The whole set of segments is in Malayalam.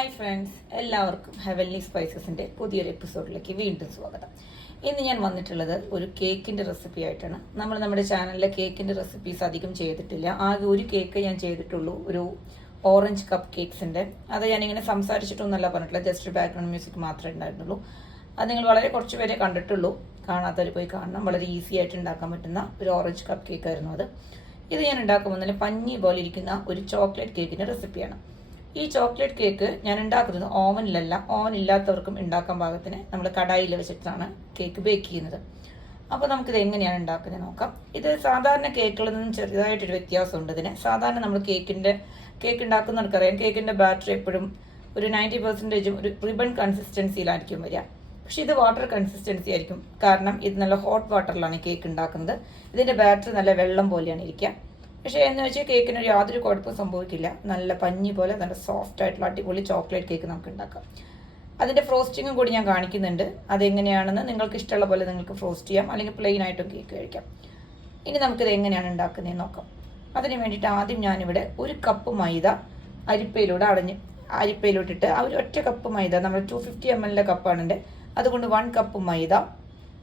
ഹായ് ഫ്രണ്ട്സ് എല്ലാവർക്കും ഹെവൻലി സ്പൈസസിന്റെ പുതിയൊരു എപ്പിസോഡിലേക്ക് വീണ്ടും സ്വാഗതം. ഇന്ന് ഞാൻ വന്നിട്ടുള്ളത് ഒരു കേക്കിന്റെ റെസിപ്പി ആയിട്ടാണ്. നമ്മൾ നമ്മുടെ ചാനലിലെ കേക്കിന്റെ റെസിപ്പീസ് അധികം ചെയ്തിട്ടില്ല. ആകെ ഒരു കേക്ക് ഞാൻ ചെയ്തിട്ടുള്ളൂ. ഒരു ഓറഞ്ച് കപ്പ് കേക്ക്സിന്റെ അത് ഞാനിങ്ങനെ സംസാരിച്ചിട്ടൊന്നല്ല പറഞ്ഞിട്ടില്ല ജസ്റ്റ് ബാക്ക്ഗ്രൗണ്ട് മ്യൂസിക് മാത്രമേ ഉണ്ടായിട്ടുള്ളൂ അത് നിങ്ങൾ വളരെ കുറച്ച് പേരെ കണ്ടിട്ടുള്ളൂ. കാണാത്തവർ പോയി കാണണം. വളരെ ഈസി ആയിട്ട് ഉണ്ടാക്കാൻ പറ്റുന്ന ഒരു ഓറഞ്ച് കപ്പ് കേക്ക് ആയിരുന്നു അത്. ഇത് ഞാൻ ഉണ്ടാക്കുമ്പോൾ തന്നെ പഞ്ഞി പോലെ ഇരിക്കുന്ന ഒരു ചോക്ലേറ്റ് കേക്കിന്റെ റെസിപ്പിയാണ് ഈ ചോക്ലേറ്റ് കേക്ക് ഞാൻ ഉണ്ടാക്കുന്നത് ഓവനിലല്ല. ഓവൻ ഇല്ലാത്തവർക്കും ഉണ്ടാക്കാൻ പാകത്തിന് നമ്മൾ കടായിൽ വെച്ചിട്ടാണ് കേക്ക് ബേക്ക് ചെയ്യുന്നത്. അപ്പോൾ നമുക്കിത് എങ്ങനെയാണ് ഉണ്ടാക്കുന്നത് നോക്കാം. ഇത് സാധാരണ കേക്കുകളിൽ നിന്നും ചെറുതായിട്ടൊരു വ്യത്യാസമുണ്ട് ഇതിന്. സാധാരണ നമ്മൾ കേക്കിന്റെ കേക്ക് ഉണ്ടാക്കുന്നവർക്കറിയാം. കേക്കിന്റെ ബാറ്ററി എപ്പോഴും ഒരു നയന്റി പെർസെന്റേജും ഒരു റിബൺ കൺസിസ്റ്റൻസിയിലായിരിക്കും വരിക. പക്ഷേ ഇത് വാട്ടർ കൺസിസ്റ്റൻസി ആയിരിക്കും. കാരണം ഇത് നല്ല ഹോട്ട് വാട്ടറിലാണ് കേക്ക് ഉണ്ടാക്കുന്നത്. ഇതിന്റെ ബാറ്ററി നല്ല വെള്ളം പോലെയാണ് ഇരിക്കുക. പക്ഷേ എന്ന് വെച്ചാൽ കേക്കിന് യാതൊരു കുഴപ്പവും സംഭവിക്കില്ല. നല്ല പഞ്ഞി പോലെ നല്ല സോഫ്റ്റ് ആയിട്ടുള്ള അടിപൊളി ചോക്ലേറ്റ് കേക്ക് നമുക്ക് ഉണ്ടാക്കാം. അതിന്റെ ഫ്രോസ്റ്റിങ്ങും കൂടി ഞാൻ കാണിക്കുന്നുണ്ട്. അതെങ്ങനെയാണെന്ന് നിങ്ങൾക്ക് ഇഷ്ടമുള്ള പോലെ നിങ്ങൾക്ക് ഫ്രോസ്റ്റ് ചെയ്യാം. അല്ലെങ്കിൽ പ്ലെയിൻ ആയിട്ടും കേക്ക് കഴിക്കാം. ഇനി നമുക്കിത് എങ്ങനെയാണ് ഉണ്ടാക്കുന്നതെന്ന് നോക്കാം. അതിന് വേണ്ടിയിട്ട് ആദ്യം ഞാനിവിടെ ഒരു കപ്പ് മൈദ അരിപ്പയിലൂടെ അടഞ്ഞ് അരിപ്പയിലോട്ടിട്ട് ആ ഒരു ഒറ്റ കപ്പ് മൈദ നമ്മൾ ടു ഫിഫ്റ്റി എം എല്ലിന്റെ കപ്പാണെന്റെ അതുകൊണ്ട് വൺ കപ്പ് മൈദ.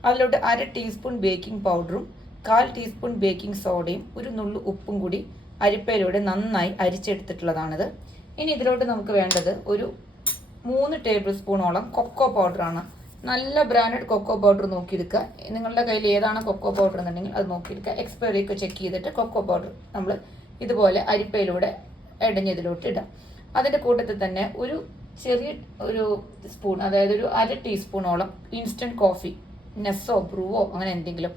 അതിലോട്ട് അര ടീസ്പൂൺ ബേക്കിംഗ് പൗഡറും കാൽ ടീസ്പൂൺ ബേക്കിംഗ് സോഡയും ഒരു നുള്ളു ഉപ്പും കൂടി അരിപ്പയിലൂടെ നന്നായി അരിച്ചെടുത്തിട്ടുള്ളതാണിത്. ഇനി ഇതിലോട്ട് നമുക്ക് വേണ്ടത് ഒരു മൂന്ന് ടേബിൾ സ്പൂണോളം കൊക്കോ പൗഡറാണ്. നല്ല ബ്രാൻഡഡ് കൊക്കോ പൗഡർ നോക്കിയെടുക്കുക. നിങ്ങളുടെ കയ്യിൽ ഏതാണ് കൊക്കോ പൗഡർ എന്നുണ്ടെങ്കിൽ അത് നോക്കിയെടുക്കുക. എക്സ്പയറി ഒക്കെ ചെക്ക് ചെയ്തിട്ട് കൊക്കോ പൗഡർ നമ്മൾ ഇതുപോലെ അരിപ്പയിലൂടെ ഇടഞ്ഞതിലോട്ട് ഇടാം അതിന്റെ കൂട്ടത്തിൽ തന്നെ ഒരു ചെറിയ ഒരു സ്പൂൺ അതായത് ഒരു അര ടീസ്പൂണോളം ഇൻസ്റ്റന്റ് കോഫി നെസ്സോ ബ്രൂവോ അങ്ങനെ എന്തെങ്കിലും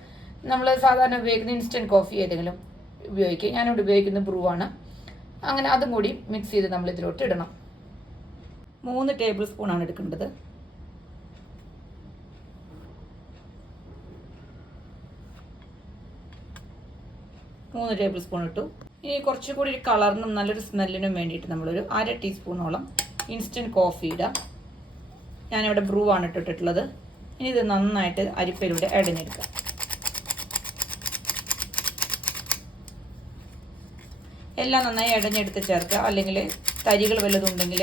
നമ്മൾ സാധാരണ ഉപയോഗിക്കുന്ന ഇൻസ്റ്റന്റ് കോഫി ഏതെങ്കിലും ഉപയോഗിക്കുക. ഞാനിവിടെ ഉപയോഗിക്കുന്ന ആണ്. അങ്ങനെ അതും കൂടി മിക്സ് ചെയ്ത് നമ്മൾ ഇതിലോട്ട് ഇടണം. മൂന്ന് ടേബിൾ സ്പൂണാണ് എടുക്കേണ്ടത്. മൂന്ന് ടേബിൾ സ്പൂൺ ഇട്ടു. ഇനി കുറച്ചുകൂടി ഒരു കളറിനും നല്ലൊരു സ്മെല്ലിനും വേണ്ടിയിട്ട് നമ്മളൊരു അര ടീസ്പൂണോളം ഇൻസ്റ്റന്റ് കോഫി ഇടാം. ഞാനിവിടെ ബ്രൂ ആണ് ഇട്ടിട്ടുള്ളത്. ഇനി ഇത് നന്നായിട്ട് അരിപ്പയിലൂടെ അടഞ്ഞെടുക്കാം. എല്ലാം നന്നായി അടഞ്ഞെടുത്ത് ചേർക്കുക. അല്ലെങ്കിൽ തരികൾ വല്ലതുണ്ടെങ്കിൽ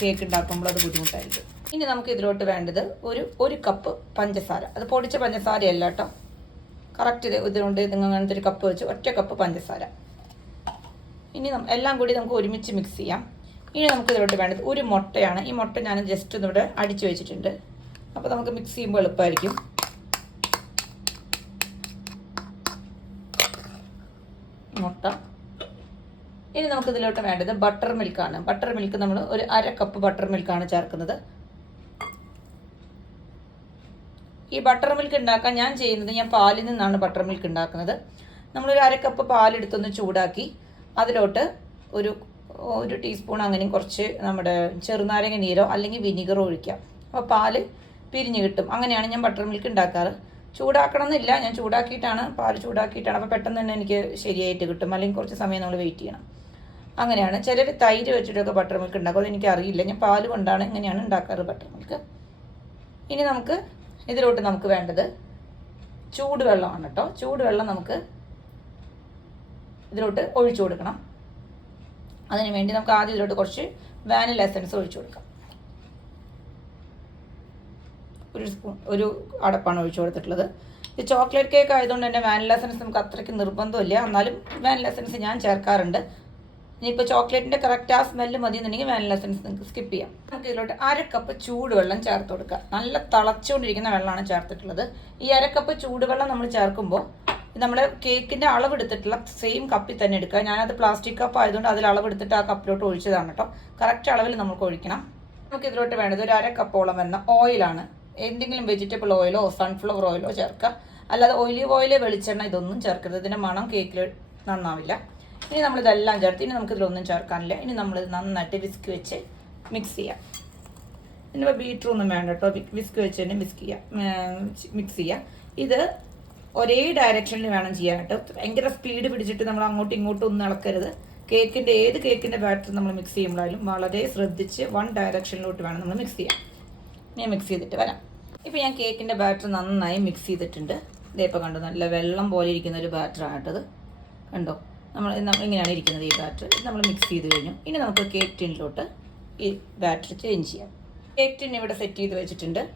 കേക്ക് ഉണ്ടാക്കുമ്പോൾ അത് ബുദ്ധിമുട്ടായിരിക്കും. ഇനി നമുക്ക് ഇതിലോട്ട് വേണ്ടത് ഒരു ഒരു കപ്പ് പഞ്ചസാര. അത് പൊടിച്ച പഞ്ചസാരയല്ല കേട്ടോ. കറക്റ്റ് ഇത് നിങ്ങൾ അങ്ങനത്തെ ഒരു കപ്പ് വെച്ച് ഒറ്റ കപ്പ് പഞ്ചസാര. ഇനി എല്ലാം കൂടി നമുക്ക് ഒരുമിച്ച് മിക്സ് ചെയ്യാം. ഇനി നമുക്ക് ഇതിലോട്ട് വേണ്ടത് ഒരു മുട്ടയാണ്. ഈ മുട്ട ഞാൻ ജസ്റ്റ് ഒന്നിവിടെ അടിച്ചു വെച്ചിട്ടുണ്ട്. അപ്പോൾ നമുക്ക് മിക്സ് ചെയ്യുമ്പോൾ എളുപ്പമായിരിക്കും. മുട്ട ഇനി നമുക്ക് ഇതിലോട്ട് വേണ്ടത് ബട്ടർ മിൽക്കാണ് ബട്ടർ മിൽക്ക് നമ്മൾ ഒരു അര കപ്പ് ബട്ടർ മിൽക്കാണ് ചേർക്കുന്നത്. ഈ ബട്ടർ മിൽക്ക് ഉണ്ടാക്കാൻ ഞാൻ ചെയ്യുന്നത് ഞാൻ പാലിൽ നിന്നാണ് ബട്ടർ മിൽക്ക് ഉണ്ടാക്കുന്നത് നമ്മളൊരു അര കപ്പ് പാലെടുത്തൊന്ന് ചൂടാക്കി അതിലോട്ട് ഒരു ഒരു ടീസ്പൂൺ അങ്ങനെയും കുറച്ച് നമ്മുടെ ചെറുനാരങ്ങ നീരോ അല്ലെങ്കിൽ വിനീഗറോ ഒഴിക്കാം അപ്പോൾ പാൽ പിരിഞ്ഞ് കിട്ടും. അങ്ങനെയാണ് ഞാൻ ബട്ടർ മിൽക്ക് ഉണ്ടാക്കാറ് ചൂടാക്കണം എന്നില്ല ഞാൻ ചൂടാക്കിയിട്ടാണ് പാൽ ചൂടാക്കിയിട്ടാണ്. അപ്പോൾ പെട്ടെന്ന് തന്നെ എനിക്ക് ശരിയായിട്ട് കിട്ടും. അല്ലെങ്കിൽ കുറച്ച് സമയം നമ്മൾ വെയിറ്റ് ചെയ്യണം. അങ്ങനെയാണ്. ചിലർ തൈര് വെച്ചിട്ടൊക്കെ ബട്ടർ മിൽക്ക് ഉണ്ടാക്കും അതെനിക്ക് എനിക്കറിയില്ല. ഞാൻ പാൽ കൊണ്ടാണ് ഇങ്ങനെയാണ് ഉണ്ടാക്കാറ് ബട്ടർ മിൽക്ക് ഇനി നമുക്ക് ഇതിലോട്ട് നമുക്ക് വേണ്ടത് ചൂടുവെള്ളമാണ് കേട്ടോ. ചൂടുവെള്ളം നമുക്ക് ഇതിലോട്ട് ഒഴിച്ചു കൊടുക്കണം. അതിനു വേണ്ടി നമുക്ക് ആദ്യം ഇതിലോട്ട് കുറച്ച് വാനില എസൻസ് ഒഴിച്ചു കൊടുക്കാം. ഒരു സ്പൂൺ ഒരു അടപ്പാണ് ഒഴിച്ചു കൊടുത്തിട്ടുള്ളത്. ഈ ചോക്ലേറ്റ് കേക്ക് ആയതുകൊണ്ട് തന്നെ വാനില എസൻസ് നമുക്ക് അത്രയ്ക്ക് നിർബന്ധമില്ല. എന്നാലും വാനില എസൻസ് ഞാൻ ചേർക്കാറുണ്ട്. ഇനിയിപ്പോൾ ചോക്ലേറ്റിന്റെ കറക്റ്റ് ആ സ്മെല്ല് മതി എന്നുണ്ടെങ്കിൽ വാനില എസൻസ് നിങ്ങൾക്ക് സ്കിപ്പ് ചെയ്യാം. നമുക്ക് ഇതിലോട്ട് അരക്കപ്പ് കപ്പ് ചൂടുവെള്ളം ചേർത്ത് കൊടുക്കുക. നല്ല തിളച്ചുകൊണ്ടിരിക്കുന്ന വെള്ളമാണ് ചേർത്തിട്ടുള്ളത്. ഈ അരക്കപ്പ് കപ്പ് ചൂടുവെള്ളം നമ്മൾ ചേർക്കുമ്പോൾ നമ്മൾ കേക്കിന്റെ അളവെടുത്തിട്ടുള്ള സെയിം കപ്പിൽ തന്നെ എടുക്കുക. ഞാനത് പ്ലാസ്റ്റിക് കപ്പ് ആയതുകൊണ്ട് അതിൽ അളവെടുത്തിട്ട് ആ കപ്പിലോട്ട് ഒഴിച്ചതാണ് കേട്ടോ. കറക്റ്റ് അളവിൽ നമുക്ക് ഒഴിക്കണം. നമുക്ക് ഇതിലോട്ട് വേണ്ടത് ഒരു അര കപ്പോളം വരുന്ന ഓയിലാണ് എന്തെങ്കിലും വെജിറ്റബിൾ ഓയിലോ സൺഫ്ലവർ ഓയിലോ ചേർക്കുക. അല്ലാതെ ഓയിലി ഓയിൽ വെളിച്ചെണ്ണ ഇതൊന്നും ചേർക്കരുത്. ഇതിന്റെ മണം കേക്കിൽ നന്നാവില്ല. ഇനി നമ്മൾ ഇതെല്ലാം ചേർത്ത് ഇനി നമുക്ക് ഇതിലൊന്നും ചേർക്കാനില്ല. ഇനി നമ്മൾ ഇത് നന്നായിട്ട് വിസ്ക് വെച്ച് മിക്സ് ചെയ്യാം. ഇനിയിപ്പോൾ ബീറ്ററൊന്നും വേണ്ട കേട്ടോ. വിസ്ക് വെച്ച് തന്നെ മിക്സ് ചെയ്യാം. മിക്സ് ചെയ്യാം. ഇത് ഒരേ ഡയറക്ഷനിൽ വേണം ചെയ്യാനായിട്ട് ഭയങ്കര സ്പീഡ് പിടിച്ചിട്ട് നമ്മൾ അങ്ങോട്ടും ഇങ്ങോട്ടും ഒന്നും ഇളക്കരുത്. കേക്കിന്റെ ഏത് കേക്കിന്റെ ബാറ്റർ നമ്മൾ മിക്സ് ചെയ്യുമ്പോഴായാലും വളരെ ശ്രദ്ധിച്ച് വൺ ഡയറക്ഷനിലോട്ട് വേണം നമ്മൾ മിക്സ് ചെയ്യാൻ. ഞാൻ മിക്സ് ചെയ്തിട്ട് വരാം. ഇപ്പോൾ ഞാൻ കേക്കിന്റെ ബാറ്റർ നന്നായി മിക്സ് ചെയ്തിട്ടുണ്ട്. ഇതേപ്പോൾ കണ്ടു നല്ല വെള്ളം പോലെ ഇരിക്കുന്ന ഒരു ബാറ്ററാണ് കേട്ടത്. കണ്ടോ? നമ്മൾ നമ്മ- ഇങ്ങനെയാണ് ഇരിക്കുന്നത് ഈ ബാറ്റർ നമ്മൾ മിക്സ് ചെയ്ത് കഴിഞ്ഞു. ഇനി നമുക്ക് കേക്ക് ടിന്നിലോട്ട് ഈ ബാറ്ററി ചേഞ്ച് ചെയ്യാം. കേക്ക് ടിൻ ഇവിടെ സെറ്റ് ചെയ്ത് വെച്ചിട്ടുണ്ട്.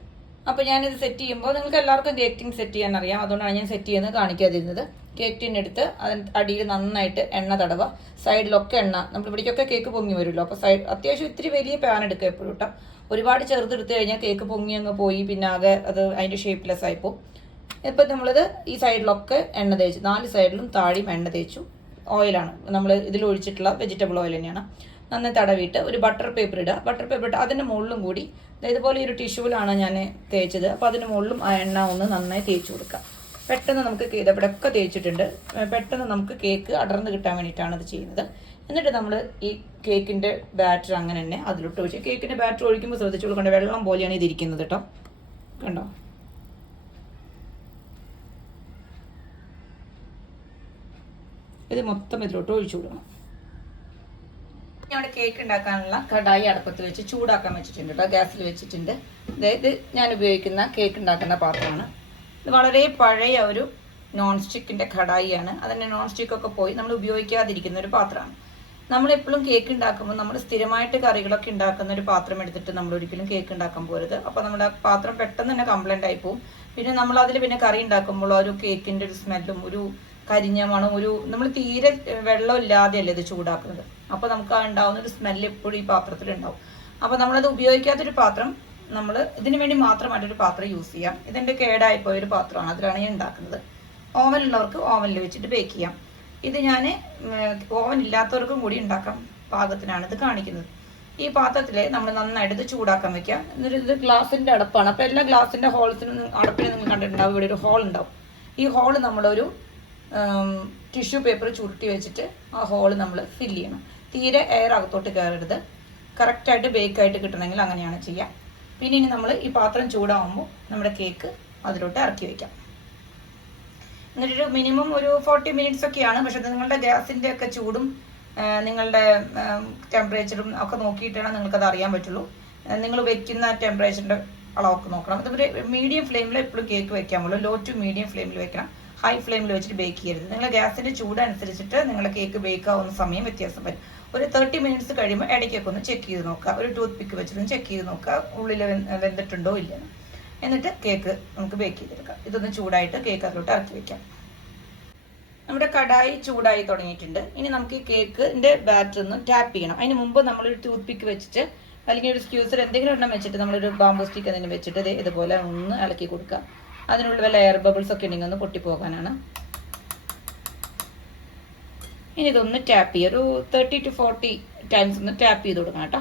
അപ്പോൾ ഞാനിത് സെറ്റ് ചെയ്യുമ്പോൾ നിങ്ങൾക്ക് എല്ലാവർക്കും കേക്ക് ടിൻ സെറ്റ് ചെയ്യാൻ അറിയാം. അതുകൊണ്ടാണ് ഞാൻ സെറ്റ് ചെയ്യുന്നത് കാണിക്കാതിരുന്നത്. കേക്ക് ടിൻ എടുത്ത് അതിന് അടിയിൽ നന്നായിട്ട് എണ്ണ തടവുക സൈഡിലൊക്കെ എണ്ണ. നമ്മൾ ഇവിടേക്കൊക്കെ കേക്ക് പൊങ്ങി വരുമല്ലോ. അപ്പോൾ സൈഡ് അത്യാവശ്യം ഇത്തിരി വലിയ പാൻ എടുക്കുക എപ്പോഴും കേട്ടോ. ഒരുപാട് ചെറുതെടുത്ത് കഴിഞ്ഞാൽ കേക്ക് പൊങ്ങി അങ്ങ് പോയി പിന്നെ ആകെ അത് അതിന്റെ ഷേപ്പ്ലെസ് ആയിപ്പോൾ ഇപ്പം നമ്മളിത് ഈ സൈഡിലൊക്കെ എണ്ണ തേച്ചു. നാല് സൈഡിലും താഴെയും എണ്ണ തേച്ചു. ഓയിലാണ് നമ്മൾ ഇതിൽ ഒഴിച്ചിട്ടുള്ള വെജിറ്റബിൾ ഓയിൽ തന്നെയാണ്. നന്നായി തടവിയിട്ട് ഒരു ബട്ടർ പേപ്പർ ഇടുക. ബട്ടർ പേപ്പർ ഇട്ട് അതിന്റെ മുകളിലും കൂടി ഇതുപോലെ ഒരു ടിഷ്യൂവിലാണ് ഞാൻ തേച്ചത്. അപ്പോൾ അതിന് മുകളിലും ആ എണ്ണ ഒന്ന് നന്നായി തേച്ച് കൊടുക്കുക. പെട്ടെന്ന് നമുക്ക് ഇതെവിടെയൊക്കെ തേച്ചിട്ടുണ്ട്. പെട്ടെന്ന് നമുക്ക് കേക്ക് അടർന്ന് കിട്ടാൻ വേണ്ടിയിട്ടാണ് ഇത് ചെയ്യുന്നത്. എന്നിട്ട് നമ്മൾ ഈ കേക്കിന്റെ ബാറ്റർ അങ്ങനെ തന്നെ അതിലോട്ട് ഒഴിച്ച്. കേക്കിന്റെ ബാറ്റർ ഒഴിക്കുമ്പോൾ ശ്രദ്ധിച്ചു കൊടുക്കേണ്ട വെള്ളം പോലെയാണ് ഇതിരിക്കുന്നത് കേട്ടോ. കണ്ടോ? ഇത് മൊത്തം ഇതിലോട്ട് ഒഴിച്ചു കൊടുക്കണം. ഞാൻ കേക്ക് ഉണ്ടാക്കാനുള്ള കടായി അടുപ്പത്ത് വെച്ച് ചൂടാക്കാൻ വെച്ചിട്ടുണ്ട് കേട്ടോ ഗ്യാസിൽ വെച്ചിട്ടുണ്ട്. അതായത് ഞാൻ ഉപയോഗിക്കുന്ന കേക്ക് ഉണ്ടാക്കുന്ന പാത്രമാണ്. ഇത് വളരെ പഴയ ഒരു നോൺ സ്റ്റിക്കിന്റെ കടായിയാണ്. അതന്നെ നോൺ സ്റ്റിക്കൊക്കെ പോയി നമ്മൾ ഉപയോഗിക്കാതിരിക്കുന്ന ഒരു പാത്രമാണ്. നമ്മളെപ്പോഴും കേക്ക് ഉണ്ടാക്കുമ്പോൾ നമ്മൾ സ്ഥിരമായിട്ട് കറികളൊക്കെ ഉണ്ടാക്കുന്ന ഒരു പാത്രം എടുത്തിട്ട് നമ്മൾ ഒരിക്കലും കേക്ക് ഉണ്ടാക്കാൻ പോരുത് അപ്പോൾ നമ്മുടെ പാത്രം പെട്ടെന്ന് തന്നെ കംപ്ലൈന്റ് ആയി പോകും പിന്നെ നമ്മൾ അതിൽ പിന്നെ കറി ഉണ്ടാക്കുമ്പോൾ ഒരു കേക്കിന്റെ ഒരു സ്മെല്ലും ഒരു കരിഞ്ഞ മണം ഒരു നമ്മൾ തീരെ വെള്ളം ഇല്ലാതെയല്ലേ ഇത് ചൂടാക്കുന്നത്. അപ്പോൾ നമുക്ക് ആ ഉണ്ടാവുന്ന ഒരു സ്മെല്ല് എപ്പോഴും ഈ പാത്രത്തിൽ ഉണ്ടാവും. അപ്പോൾ നമ്മളത് ഉപയോഗിക്കാത്തൊരു പാത്രം നമ്മൾ ഇതിനു വേണ്ടി മാത്രമായിട്ടൊരു പാത്രം യൂസ് ചെയ്യാം. ഇതിന്റെ കേടായി പോയ ഒരു പാത്രമാണ്. അതിലാണ് ഞാൻ ഉണ്ടാക്കുന്നത്. ഓവനുള്ളവർക്ക് ഓവനിൽ വെച്ചിട്ട് ബേക്ക് ചെയ്യാം. ഇത് ഞാൻ ഓവൻ ഇല്ലാത്തവർക്കും കൂടി ഉണ്ടാക്കാം പാകത്തിനാണ് ഇത് കാണിക്കുന്നത്. ഈ പാത്രത്തിൽ നമ്മൾ നന്നായിട്ട് ഇത് ചൂടാക്കാൻ വെക്കാം എന്നിട്ട് ഇത് ഗ്ലാസിന്റെ അടപ്പാണ്. അപ്പോൾ എല്ലാ ഗ്ലാസിന്റെ ഹോൾസിനും അടപ്പിനെ നിങ്ങൾ കണ്ടിട്ടുണ്ടാവും. ഇവിടെ ഒരു ഹോൾ ഉണ്ടാവും. ഈ ഹോൾ നമ്മളൊരു ടിഷ്യൂ പേപ്പർ ചുരുട്ടി വെച്ചിട്ട് ആ ഹോൾ നമ്മൾ ഫില്ല് ചെയ്യണം. തീരെ എയർ അകത്തോട്ട് കയറരുത്. കറക്റ്റായിട്ട് ബേക്കായിട്ട് കിട്ടണമെങ്കിൽ അങ്ങനെയാണ് ചെയ്യുക പിന്നെ ഇനി നമ്മൾ ഈ പാത്രം ചൂടാവുമ്പോൾ നമ്മുടെ കേക്ക് അതിലോട്ട് ഇറക്കി വയ്ക്കാം എന്നിട്ടൊരു മിനിമം ഒരു ഫോർട്ടി മിനിറ്റ്സ് ഒക്കെയാണ്. പക്ഷെ നിങ്ങളുടെ ഗ്യാസിന്റെ ഒക്കെ ചൂടും നിങ്ങളുടെ ടെമ്പറേച്ചറും ഒക്കെ നോക്കിയിട്ടാണ് നിങ്ങൾക്കത് അറിയാൻ പറ്റുള്ളൂ. നിങ്ങൾ വെക്കുന്ന ടെമ്പറേച്ചറിന്റെ അളവൊക്കെ നോക്കണം. അതുപോലെ മീഡിയം ഫ്ലെയിമിൽ എപ്പോഴും കേക്ക് വെക്കാൻ പോലും ലോ ടു മീഡിയം ഫ്ലെയിമിൽ വെക്കണം. ഹൈ ഫ്ലെയിമിൽ വെച്ചിട്ട് ബേക്ക് ചെയ്യരുത്. നിങ്ങൾ ഗ്യാസിന്റെ ചൂട് അനുസരിച്ചിട്ട് നിങ്ങൾ കേക്ക് ബേക്ക് ആവുന്ന സമയം വ്യത്യാസം വരും. ഒരു തേർട്ടി മിനിറ്റ്സ് കഴിയുമ്പോൾ ഇടയ്ക്കൊക്കെ ഒന്ന് ചെക്ക് ചെയ്ത് നോക്കുക. ഒരു ടൂത്ത് പിക്ക് വെച്ചിട്ട് ചെക്ക് ചെയ്ത് നോക്കുക. ഉള്ളിൽ വെന്തിട്ടുണ്ടോ ഇല്ലെന്ന് എന്നിട്ട് കേക്ക് നമുക്ക് ബേക്ക് ചെയ്തെടുക്കാം. ഇതൊന്ന് ചൂടായിട്ട് കേക്ക് അതിലോട്ട് ഇറക്കി വെക്കാം. നമ്മുടെ കടായി ചൂടായി തുടങ്ങിയിട്ടുണ്ട്. ഇനി നമുക്ക് ഈ കേക്കിന്റെ ബാറ്റർ ഒന്ന് ടാപ്പ് ചെയ്യണം. അതിന് മുമ്പ് നമ്മളൊരു ടൂത്ത് പിക്ക് വെച്ചിട്ട് അല്ലെങ്കിൽ ഒരു സ്ക്യൂസർ എന്തെങ്കിലും ഒരെണ്ണം വെച്ചിട്ട് നമ്മളൊരു ബാമ്പു സ്റ്റിക്ക് എന്തെങ്കിലും വെച്ചിട്ട് ഇതുപോലെ ഒന്ന് ഇളക്കി കൊടുക്കുക. അതിനുള്ള വല്ല എയർ ബബിൾസ് ഒക്കെ ഉണ്ടെങ്കിൽ ഒന്ന് പൊട്ടിപ്പോകാനാണ്. ഇനി ഇതൊന്ന് ടാപ്പ് ചെയ്യുക ഒരു തേർട്ടി ടു ഫോർട്ടി ടൈംസ് ഒന്ന് ടാപ്പ് ചെയ്ത് കൊടുക്കണം കേട്ടോ.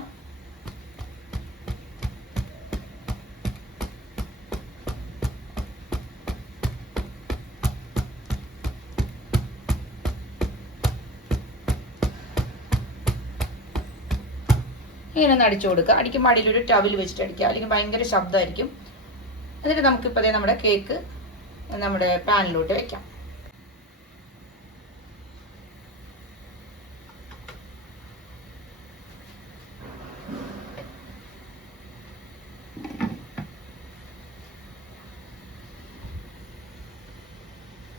ഇങ്ങനെ ഒന്ന് അടിച്ചു കൊടുക്കുക. അടിക്കുമ്പോൾ അടിയിൽ ഒരു ടവൽ വെച്ചിട്ട് അടിക്കുക. അല്ലെങ്കിൽ ഭയങ്കര ശബ്ദമായിരിക്കും. എന്നിട്ട് നമുക്കിപ്പോൾ ദേ നമ്മുടെ കേക്ക് നമ്മുടെ പാനിലോട്ട് വെക്കാം.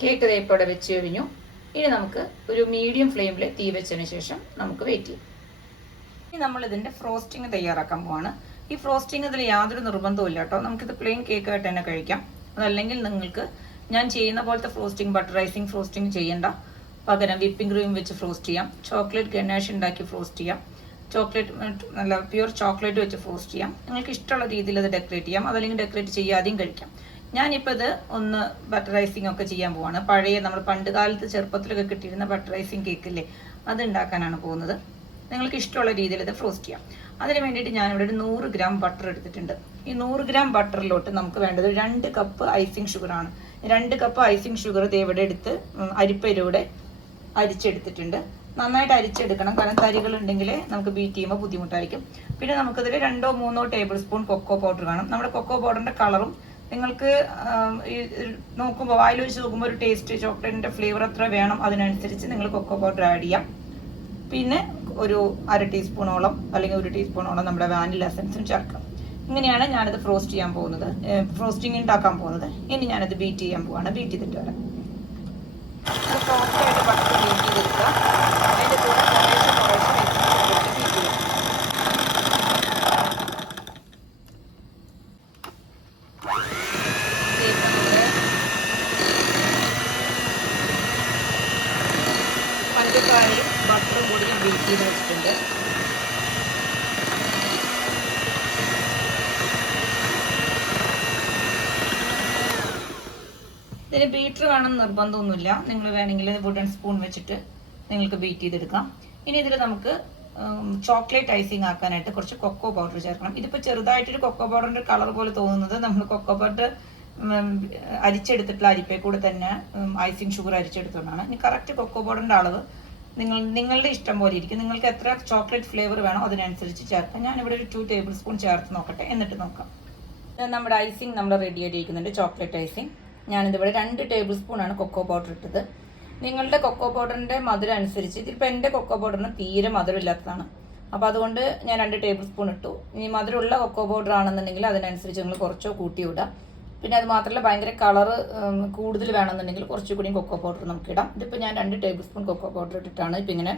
കേക്ക് തേപ്പോടെ വെച്ച് കഴിഞ്ഞു. ഇനി നമുക്ക് ഒരു മീഡിയം ഫ്ലെയിമിൽ തീ വെച്ചതിന് ശേഷം നമുക്ക് വെയിറ്റ് ചെയ്യാം. ഇനി നമ്മൾ ഇതിന്റെ ഫ്രോസ്റ്റിംഗ് തയ്യാറാക്കാൻ പോവാണ്. ഈ ഫ്രോസ്റ്റിംഗ് ഇതിൽ യാതൊരു നിർബന്ധവും ഇല്ല കേട്ടോ. നമുക്കിത് പ്ലെയിൻ കേക്ക് ആയിട്ട് തന്നെ കഴിക്കാം. അതല്ലെങ്കിൽ നിങ്ങൾക്ക് ഞാൻ ചെയ്യുന്ന പോലത്തെ ഫ്രോസ്റ്റിംഗ് ബട്ടർ റൈസിങ് ഫ്രോസ്റ്റിംഗ് ചെയ്യണ്ട. പകരം വിപ്പിംഗ് ക്രീം വെച്ച് ഫ്രോസ്റ്റ് ചെയ്യാം. ചോക്ലേറ്റ് ഗനാഷ് ഉണ്ടാക്കി ഫ്രോസ്റ്റ് ചെയ്യാം. ചോക്ലേറ്റ് നല്ല പ്യുവർ ചോക്ലേറ്റ് വെച്ച് ഫ്രോസ്റ്റ് ചെയ്യാം. നിങ്ങൾക്ക് ഇഷ്ടമുള്ള രീതിയിൽ അത് ഡെക്കറേറ്റ് ചെയ്യാം. അതല്ലെങ്കിൽ ഡെക്കറേറ്റ് ചെയ്യാതെയും കഴിക്കാം. ഞാനിപ്പോൾ ഇത് ഒന്ന് ബട്ടറൈസിംഗ് ഒക്കെ ചെയ്യാൻ പോവാണ്. പഴയ നമ്മൾ പണ്ട് കാലത്ത് ചെറുപ്പത്തിലൊക്കെ കിട്ടിയിരുന്ന ബട്ടറൈസിംഗ് കേക്കില്ലേ അത് ഉണ്ടാക്കാനാണ് പോകുന്നത്. നിങ്ങൾക്ക് ഇഷ്ടമുള്ള രീതിയിൽ ഇത് ഫ്രോസ്റ്റ് ചെയ്യാം. അതിന് വേണ്ടിയിട്ട് ഞാനിവിടെ ഒരു നൂറ് ഗ്രാം ബട്ടർ എടുത്തിട്ടുണ്ട്. ഈ നൂറ് ഗ്രാം ബട്ടറിലോട്ട് നമുക്ക് വേണ്ടത് രണ്ട് കപ്പ് ഐസിങ് ഷുഗറാണ് രണ്ട് കപ്പ് ഐസിങ് ഷുഗർ ഇവിടെ എടുത്ത് അരിപ്പയിലൂടെ അരിച്ചെടുത്തിട്ടുണ്ട്. നന്നായിട്ട് അരിച്ചെടുക്കണം. കാരണം തരികൾ ഉണ്ടെങ്കിൽ നമുക്ക് ബീറ്റ് ചെയ്യുമ്പോൾ ബുദ്ധിമുട്ടായിരിക്കും. പിന്നെ നമുക്കതിൽ രണ്ടോ മൂന്നോ ടേബിൾ സ്പൂൺ കൊക്കോ പൗഡർ വേണം. നമ്മുടെ കൊക്കോ പൗഡറിന്റെ കളറും നിങ്ങൾക്ക് നോക്കുമ്പോൾ വായിൽ വെച്ച് നോക്കുമ്പോൾ ഒരു ടേസ്റ്റ് ചോക്ലേറ്റിന്റെ ഫ്ലേവർ എത്ര വേണം അതിനനുസരിച്ച് നിങ്ങൾ കൊക്കോ പൗഡർ ആഡ് ചെയ്യാം. പിന്നെ ഒരു അര ടീസ്പൂണോളം അല്ലെങ്കിൽ ഒരു ടീസ്പൂണോളം നമ്മുടെ വാനില എസൻസും ചേർക്കാം. ഇങ്ങനെയാണ് ഞാനത് ഫ്രോസ്റ്റ് ചെയ്യാൻ പോകുന്നത്. ഫ്രോസ്റ്റിംഗ് ഉണ്ടാക്കാൻ പോകുന്നത്. ഇനി ഞാനത് ബീറ്റ് ചെയ്യാൻ പോവാണ്. ബീറ്റ് ചെയ്തിട്ട് വരാം സോഫ്റ്റായിട്ട് ബട്ടർ ബീറ്റ് ചെയ്തെടുക്കുക അതിന്റെ കൂടെ കുറേശ്ശെ കുറേശ്ശെ ബീറ്റ് ചെയ്യാം ഇതിന് ബീറ്റർ വേണം നിർബന്ധമൊന്നുമില്ല. നിങ്ങൾ വേണമെങ്കിൽ വുഡൻ സ്പൂൺ വെച്ചിട്ട് നിങ്ങൾക്ക് ബീറ്റ് ചെയ്തെടുക്കാം. ഇനി ഇതിൽ നമുക്ക് ചോക്ലേറ്റ് ഐസിങ് ആക്കാനായിട്ട് കുറച്ച് കൊക്കോ പൗഡർ ചേർക്കണം. ഇതിപ്പോൾ ചെറുതായിട്ടൊരു കൊക്കോ പൗഡറിന്റെ കളർ പോലെ തോന്നുന്നത് നമ്മൾ കൊക്കോ പൗഡർ അരിച്ചെടുത്തിട്ടുള്ള അരിപ്പേ കൂടെ തന്നെ ഐസിങ് ഷുഗർ അരിച്ചെടുത്തുകൊണ്ടാണ് ഇനി കറക്റ്റ് കൊക്കോ പൗഡറിന്റെ അളവ് നിങ്ങൾ നിങ്ങളുടെ ഇഷ്ടം പോലെ ഇരിക്കും. നിങ്ങൾക്ക് എത്ര ചോക്ലേറ്റ് ഫ്ലേവർ വേണോ അതിനനുസരിച്ച് ചേർക്കാം. ഞാനിവിടെ ഒരു ടു ടേബിൾ സ്പൂൺ ചേർത്ത് നോക്കട്ടെ. എന്നിട്ട് നോക്കാം. നമ്മുടെ ഐസിങ് നമ്മൾ റെഡി ആയിട്ടിരിക്കുന്നുണ്ട് ചോക്ലേറ്റ് ഐസിങ് ഞാനിതിവിടെ രണ്ട് ടേബിൾ സ്പൂണാണ് കൊക്കോ പൗഡർ ഇട്ടത്. നിങ്ങളുടെ കൊക്കോ പൗഡറിന്റെ മധുരം അനുസരിച്ച് ഇതിപ്പോൾ എന്റെ കൊക്കോ പൗഡറിന് തീരെ മധുരമില്ലാത്തതാണ് അപ്പോൾ അതുകൊണ്ട് ഞാൻ രണ്ട് ടേബിൾ സ്പൂൺ ഇട്ടു. ഇനി മധുരമുള്ള കൊക്കോ പൗഡർ ആണെന്നുണ്ടെങ്കിൽ അതിനനുസരിച്ച് നിങ്ങൾ കുറച്ചോ കൂട്ടി വിടാം പിന്നെ അത് മാത്രമല്ല ഭയങ്കര കളറ് കൂടുതൽ വേണമെന്നുണ്ടെങ്കിൽ കുറച്ചുകൂടി കൊക്കോ പൗഡർ നമുക്ക് ഇടാം. ഇതിപ്പോൾ ഞാൻ രണ്ട് ടേബിൾ സ്പൂൺ കൊക്കോ പൗഡർ ഇട്ടിട്ടാണ് ഇപ്പം ഇങ്ങനെ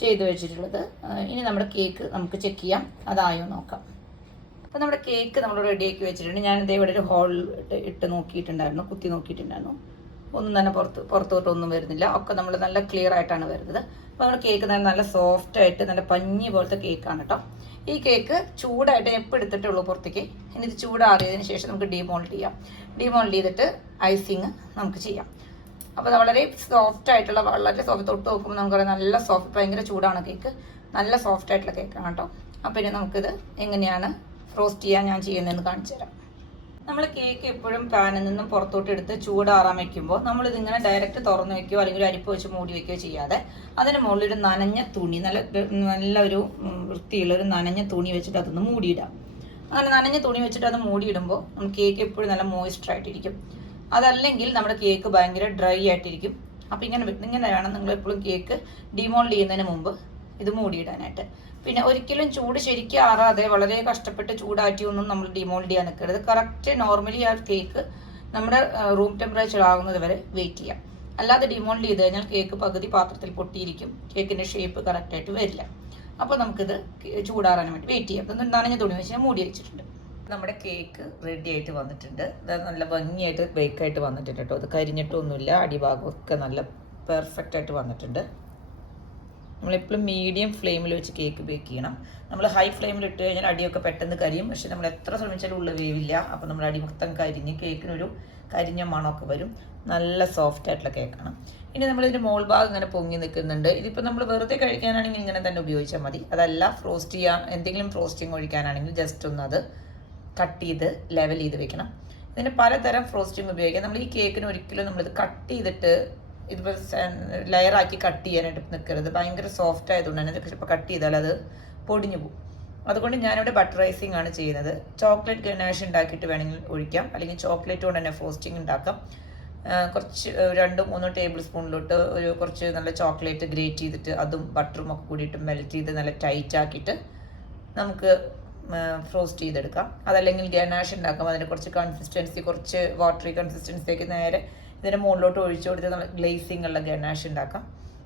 ചെയ്തു വെച്ചിട്ടുള്ളത്. ഇനി നമ്മുടെ കേക്ക് നമുക്ക് ചെക്ക് ചെയ്യാം. അതായോ നോക്കാം. അപ്പോൾ നമ്മുടെ കേക്ക് നമ്മൾ റെഡിയാക്കി വെച്ചിട്ടുണ്ട്. ഞാൻ ഇതേ ഇവിടെ ഒരു ഹോൾ ഇട്ട് നോക്കിയിട്ടുണ്ടായിരുന്നു. കുത്തി നോക്കിയിട്ടുണ്ടായിരുന്നു. ഒന്നും തന്നെ പുറത്ത് പുറത്തോട്ടൊന്നും വരുന്നില്ല. ഒക്കെ നമ്മൾ നല്ല ക്ലിയർ ആയിട്ടാണ് വരുന്നത്. അപ്പോൾ നമ്മുടെ കേക്ക് തന്നെ നല്ല സോഫ്റ്റ് ആയിട്ട് നല്ല പഞ്ഞി പോലത്തെ കേക്കാണ് കേട്ടോ ഈ കേക്ക് ചൂടായിട്ട് എപ്പോൾ എടുത്തിട്ടേ ഉള്ളൂ പുറത്തേക്ക്? ഇനി ഇത് ചൂടാറിയതിന് ശേഷം നമുക്ക് ഡീമോൾഡ് ചെയ്യാം. ഡീമോൾഡ് ചെയ്തിട്ട് ഐസിങ് നമുക്ക് ചെയ്യാം. അപ്പോൾ വളരെ സോഫ്റ്റ് ആയിട്ടുള്ള വളരെ സോഫ്റ്റ് തൊട്ട് നോക്കുമ്പോൾ നമുക്ക് നല്ല സോഫ്റ്റ് ഭയങ്കര ചൂടാണ് കേക്ക് നല്ല സോഫ്റ്റ് ആയിട്ടുള്ള കേക്കാണ് കേട്ടോ അപ്പോൾ ഇനി നമുക്കിത് എങ്ങനെയാണ് റോസ്റ്റ് ചെയ്യാൻ ഞാൻ ചെയ്യുന്നതെന്ന് കാണിച്ചു തരാം. നമ്മൾ കേക്ക് എപ്പോഴും പാനിൽ നിന്നും പുറത്തോട്ട് എടുത്ത് ചൂടാറാൻ വെക്കുമ്പോൾ നമ്മൾ ഇതിങ്ങനെ ഡയറക്റ്റ് തുറന്ന് വെക്കുകയോ അല്ലെങ്കിൽ ഒരു അരിപ്പ് വെച്ച് മൂടി വെക്കുകയോ ചെയ്യാതെ അതിന് മുകളിൽ ഒരു നനഞ്ഞ തുണി നല്ല നല്ല ഒരു വൃത്തിയുള്ള ഒരു നനഞ്ഞ തുണി വെച്ചിട്ട് അതൊന്ന് മൂടിയിടാം. അങ്ങനെ നനഞ്ഞ തുണി വെച്ചിട്ട് അത് മൂടിയിടുമ്പോൾ നമുക്ക് കേക്ക് എപ്പോഴും നല്ല മോയിസ്റ്റർ ആയിട്ടിരിക്കും. അതല്ലെങ്കിൽ നമ്മുടെ കേക്ക് ഭയങ്കര ഡ്രൈ ആയിട്ടിരിക്കും. അപ്പോൾ ഇങ്ങനെ ഇങ്ങനെയാണ് നിങ്ങൾ എപ്പോഴും കേക്ക് ഡിമോൾഡ് ചെയ്യുന്നതിന് മുമ്പ് ഇത് മൂടിയിടാനായിട്ട്. പിന്നെ ഒരിക്കലും ചൂട് ശരിക്കും ആറാതെ വളരെ കഷ്ടപ്പെട്ട് ചൂടാറ്റി ഒന്നും നമ്മൾ ഡിമോൾഡ് ചെയ്യാൻ നിൽക്കരുത്. കറക്റ്റ് നോർമലി ആ കേക്ക് നമ്മുടെ റൂം ടെമ്പറേച്ചർ ആകുന്നത് വരെ വെയിറ്റ് ചെയ്യാം. അല്ലാതെ ഡിമോൾഡ് ചെയ്ത് കഴിഞ്ഞാൽ കേക്ക് പകുതി പാത്രത്തിൽ പൊട്ടിയിരിക്കും. കേക്കിന്റെ ഷേപ്പ് കറക്റ്റായിട്ട് വരില്ല. അപ്പോൾ നമുക്കിത് ചൂടാറാൻ വേണ്ടി വെയിറ്റ് ചെയ്യാം. എന്താണ് നനഞ്ഞ തുണി വെച്ച് ഞാൻ മൂടി വെച്ചിട്ടുണ്ട്. നമ്മുടെ കേക്ക് റെഡി ആയിട്ട് വന്നിട്ടുണ്ട്. നല്ല ഭംഗിയായിട്ട് ബേക്കായിട്ട് വന്നിട്ടുണ്ട് കേട്ടോ. അത് കരിഞ്ഞിട്ടൊന്നുമില്ല. അടിഭാഗമൊക്കെ നല്ല പെർഫെക്റ്റ് ആയിട്ട് വന്നിട്ടുണ്ട്. നമ്മളെപ്പോഴും മീഡിയം ഫ്ലെയിമിൽ വെച്ച് കേക്ക് ബേക്ക് ചെയ്യണം. നമ്മൾ ഹൈ ഫ്ലെയിമിൽ ഇട്ട് കഴിഞ്ഞാൽ അടിയൊക്കെ പെട്ടെന്ന് കരിയും. പക്ഷെ നമ്മൾ എത്ര ശ്രമിച്ചാലും ഉള്ള വേവില്ല. അപ്പോൾ നമ്മൾ അടി മൊത്തം കരിഞ്ഞ് കേക്കിനൊരു കരിഞ്ഞ മണമൊക്കെ വരും. നല്ല സോഫ്റ്റ് ആയിട്ടുള്ള കേക്കാണ് ഇനി നമ്മളിതിന്റെ മോൾ ഭാഗം ഇങ്ങനെ പൊങ്ങി നിൽക്കുന്നുണ്ട്. ഇതിപ്പോൾ നമ്മൾ വെറുതെ കഴിക്കാനാണെങ്കിൽ ഇങ്ങനെ തന്നെ ഉപയോഗിച്ചാൽ മതി. അതല്ല ഫ്രോസ്റ്റ് ചെയ്യാൻ എന്തെങ്കിലും ഫ്രോസ്റ്റിംഗ് ഒഴിക്കാനാണെങ്കിൽ ജസ്റ്റ് ഒന്ന് അത് കട്ട് ചെയ്ത് ലെവൽ ചെയ്ത് വെക്കണം. ഇതിന് പലതരം ഫ്രോസ്റ്റിംഗ് ഉപയോഗിക്കാം. നമ്മൾ ഈ കേക്കിന് ഒരിക്കലും നമ്മളിത് കട്ട് ചെയ്തിട്ട് ഇതിപ്പോൾ ലെയറാക്കി കട്ട് ചെയ്യാനായിട്ട് നിൽക്കരുത് ഭയങ്കര സോഫ്റ്റ് ആയതുകൊണ്ട് തന്നെ ചിലപ്പോൾ കട്ട് ചെയ്താൽ അത് പൊടിഞ്ഞു പോകും. അതുകൊണ്ട് ഞാനിവിടെ ബട്ടർ റൈസിംഗ് ആണ് ചെയ്യുന്നത്. ചോക്ലേറ്റ് ഗനാഷ് ഉണ്ടാക്കിയിട്ട് വേണമെങ്കിൽ ഒഴിക്കാം. അല്ലെങ്കിൽ ചോക്ലേറ്റ് കൊണ്ട് തന്നെ ഫ്രോസ്റ്റിംഗ് ഉണ്ടാക്കാം. കുറച്ച് രണ്ട് മൂന്ന് ടേബിൾ സ്പൂണിലോട്ട് ഒരു കുറച്ച് നല്ല ചോക്ലേറ്റ് ഗ്രേറ്റ് ചെയ്തിട്ട് അതും ബട്ടറും ഒക്കെ കൂടിയിട്ട് മെൽറ്റ് ചെയ്ത് നല്ല ടൈറ്റ് ആക്കിയിട്ട് നമുക്ക് ഫ്രോസ്റ്റ് ചെയ്തെടുക്കാം. അതല്ലെങ്കിൽ ഗനാഷ് ഉണ്ടാക്കാം അതിന് കുറച്ച് കൺസിസ്റ്റൻസി കുറച്ച് വാട്ടറി കൺസിസ്റ്റൻസിയൊക്കെ നേരെ ഇതിന്റെ മുകളിലോട്ട് ഒഴിച്ചു കൊടുത്ത് നമ്മൾ ഗ്ലേസിംഗ് ഉള്ള ഗണാഷ് ഉണ്ടാക്കാം.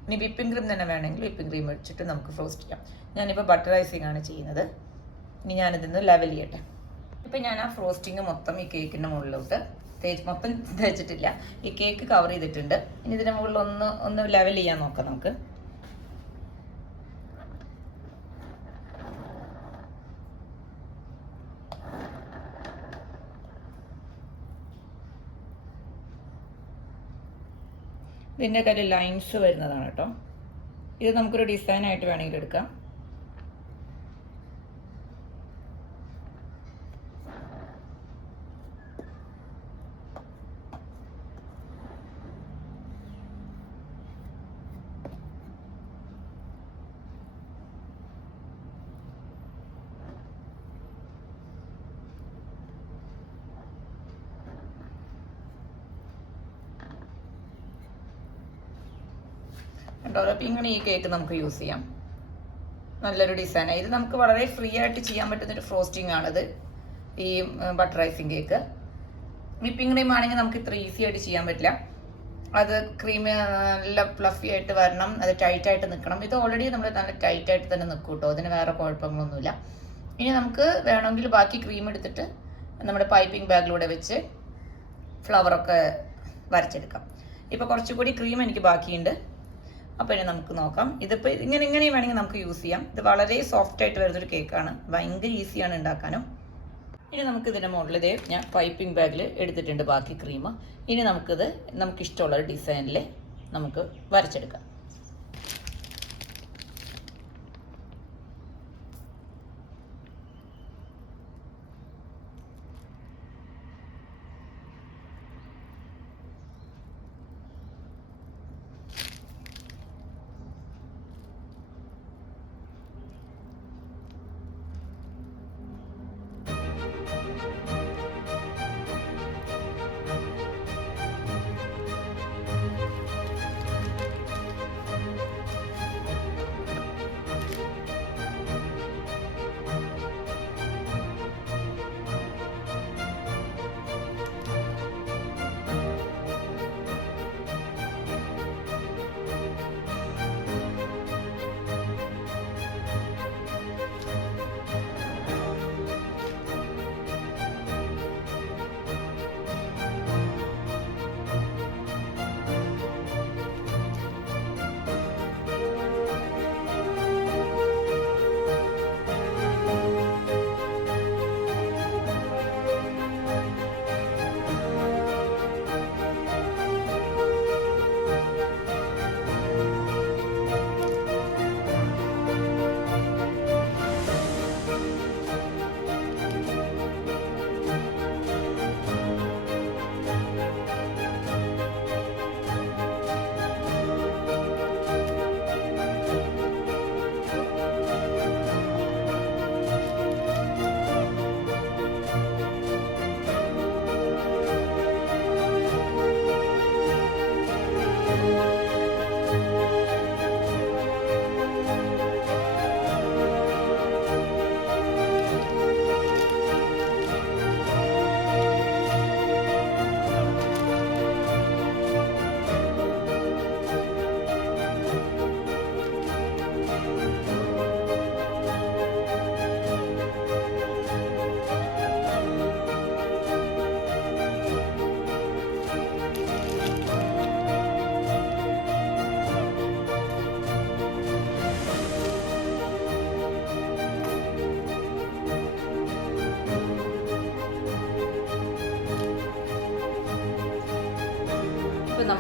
ഇനി വിപ്പിംഗ് ക്രീം തന്നെ വേണമെങ്കിൽ വിപ്പിംഗ് ക്രീം ഒഴിച്ചിട്ട് നമുക്ക് ഫ്രോസ്റ്റ് ചെയ്യാം. ഞാനിപ്പോൾ ബട്ടർ ഐസിംഗ് ആണ് ചെയ്യുന്നത്. ഇനി ഞാനിതൊന്ന് ലെവൽ ചെയ്യട്ടെ. ഇപ്പം ഞാൻ ആ ഫ്രോസ്റ്റിംഗ് മൊത്തം ഈ കേക്കിന്റെ മുകളിലോട്ട് തേച്ച് മൊത്തം തേച്ചിട്ടില്ല. ഈ കേക്ക് കവർ ചെയ്തിട്ടുണ്ട്. ഇനി ഇതിന്റെ മുകളിൽ ഒന്ന് ഒന്ന് ലെവൽ ചെയ്യാൻ നോക്കാം നമുക്ക്. ഇതിന്റെ കയ്യിൽ ലൈൻസ് വരുന്നതാണ് കേട്ടോ. ഇത് നമുക്കൊരു ഡിസൈനായിട്ട് വേണമെങ്കിൽ എടുക്കാം. കേട്ടോ ഇങ്ങനെ ഈ കേക്ക് നമുക്ക് യൂസ് ചെയ്യാം. നല്ലൊരു ഡിസൈനാണ് ഇത് നമുക്ക് വളരെ ഫ്രീ ആയിട്ട് ചെയ്യാൻ പറ്റുന്നൊരു ഫ്രോസ്റ്റിംഗ് ആണിത്. ഈ butter icing cake whipping cream ആണെങ്കിൽ നമുക്ക് ഇത്ര ഈസി ആയിട്ട് ചെയ്യാൻ പറ്റില്ല. അത് ക്രീം നല്ല ഫ്ലഫി ആയിട്ട് വരണം. അത് ടൈറ്റ് ആയിട്ട് നിൽക്കണം ഇത് ഓൾറെഡി നമ്മൾ നല്ല ടൈറ്റ് ആയിട്ട് തന്നെ നിൽക്കും കേട്ടോ അതിന് വേറെ കുഴപ്പങ്ങളൊന്നുമില്ല. ഇനി നമുക്ക് വേണമെങ്കിൽ ബാക്കി ക്രീം എടുത്തിട്ട് നമ്മുടെ പൈപ്പിംഗ് ബാഗിലൂടെ വെച്ച് ഫ്ലവറൊക്കെ വരച്ചെടുക്കാം. ഇപ്പോൾ കുറച്ചുകൂടി ക്രീം എനിക്ക് ബാക്കിയുണ്ട്. അപ്പോൾ ഇനി നമുക്ക് നോക്കാം. ഇതിപ്പോൾ ഇങ്ങനെ ഇങ്ങനെയും വേണമെങ്കിൽ നമുക്ക് യൂസ് ചെയ്യാം. ഇത് വളരെ സോഫ്റ്റ് ആയിട്ട് വരുന്നൊരു കേക്കാണ് ഭയങ്കര ഈസിയാണ് ഉണ്ടാക്കാനും. ഇനി നമുക്ക് ഇതിന്റെ മുകളിൽ ഇതേ ഞാൻ പൈപ്പിംഗ് ബാഗിൽ എടുത്തിട്ടുണ്ട് ബാക്കി ക്രീം ഇനി നമുക്കിത് നമുക്കിഷ്ടമുള്ള ഡിസൈനിൽ നമുക്ക് വരച്ചെടുക്കാം.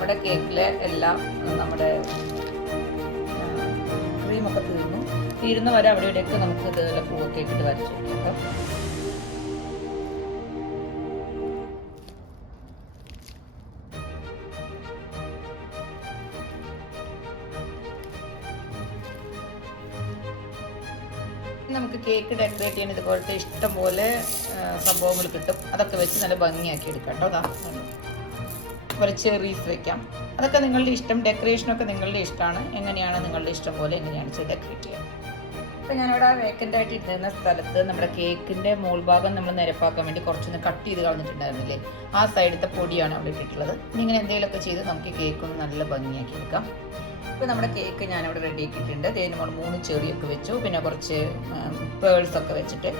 നമ്മുടെ കേക്കിലെ എല്ലാം നമ്മുടെ ക്രീമൊക്കെ തീർന്നു. തീരുന്ന വരെ അവിടെ ഇവിടെയൊക്കെ നമുക്ക് ഇതുപോലെ പൂവൊക്കെ ഇട്ട് വരച്ചു കേട്ടോ. നമുക്ക് കേക്ക് ഡെക്കറേറ്റ് ചെയ്യാൻ ഇതുപോലത്തെ ഇഷ്ടം പോലെ സംഭവങ്ങൾ കിട്ടും. അതൊക്കെ വെച്ച് നല്ല ഭംഗിയാക്കി എടുക്കാം കേട്ടോ അതാ അതുപോലെ ചെറീസ് വെക്കാം. അതൊക്കെ നിങ്ങളുടെ ഇഷ്ടം ഡെക്കറേഷനൊക്കെ നിങ്ങളുടെ ഇഷ്ടമാണ്. എങ്ങനെയാണ് നിങ്ങളുടെ ഇഷ്ടം പോലെ എങ്ങനെയാണ് ചെയ്ത് ഡെക്കറേറ്റ് ചെയ്യുക? അപ്പം ഞാനിവിടെ വേക്കന്റ് ആയിട്ട് ഇട്ടിരുന്ന സ്ഥലത്ത് നമ്മുടെ കേക്കിന്റെ മോൾഭാഗം നമ്മൾ നിരപ്പാക്കാൻ വേണ്ടി കുറച്ചൊന്ന് കട്ട് ചെയ്ത് കളഞ്ഞിട്ടുണ്ടായിരുന്നില്ലേ? ആ സൈഡത്തെ പൊടിയാണ് അവിടെ ഇട്ടിട്ടുള്ളത്. ഇങ്ങനെ എന്തെങ്കിലുമൊക്കെ ചെയ്ത് നമുക്ക് കേക്ക് ഒന്ന് നല്ല ഭംഗിയാക്കി എടുക്കാം. ഇപ്പോൾ നമ്മുടെ കേക്ക് ഞാനിവിടെ റെഡി ആക്കിയിട്ടുണ്ട്. അതിന് നമ്മൾ മൂന്ന് ചെറിയൊക്കെ വെച്ചു. പിന്നെ കുറച്ച് പേൾസ് ഒക്കെ വെച്ചിട്ട്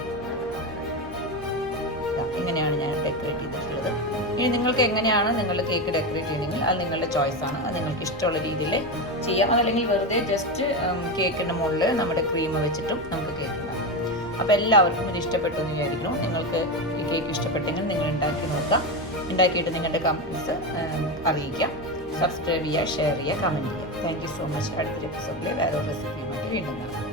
ഇങ്ങനെയാണ് ഞാൻ ഡെക്കറേറ്റ് ചെയ്തിട്ടുള്ളത്. ഇനി നിങ്ങൾക്ക് എങ്ങനെയാണ് നിങ്ങൾ കേക്ക് ഡെക്കറേറ്റ് ചെയ്യുന്നതെങ്കിൽ അത് നിങ്ങളുടെ ചോയ്സ് ആണ്. അത് നിങ്ങൾക്ക് ഇഷ്ടമുള്ള രീതിയിൽ ചെയ്യാം. അതല്ലെങ്കിൽ വെറുതെ ജസ്റ്റ് കേക്കിന്റെ മുകളിൽ നമ്മുടെ ക്രീം വെച്ചിട്ടും നമുക്ക് കേക്ക് അപ്പോൾ എല്ലാവർക്കും ഇത് ഇഷ്ടപ്പെട്ടു എന്ന് വിചാരിക്കുന്നു. നിങ്ങൾക്ക് ഈ കേക്ക് ഇഷ്ടപ്പെട്ടെങ്കിൽ നിങ്ങൾ ഉണ്ടാക്കി നോക്കാം. ഉണ്ടാക്കിയിട്ട് നിങ്ങളുടെ കമൻസ് അറിയിക്കാം. സബ്സ്ക്രൈബ് ചെയ്യുക ഷെയർ ചെയ്യുക കമന്റ് ചെയ്യുക. താങ്ക് യു സോ മച്ച് അടുത്തൊരു എപ്പിസോഡിൽ വേറെ റെസിപ്പിയുമായിട്ട് വീണ്ടും കാണാം.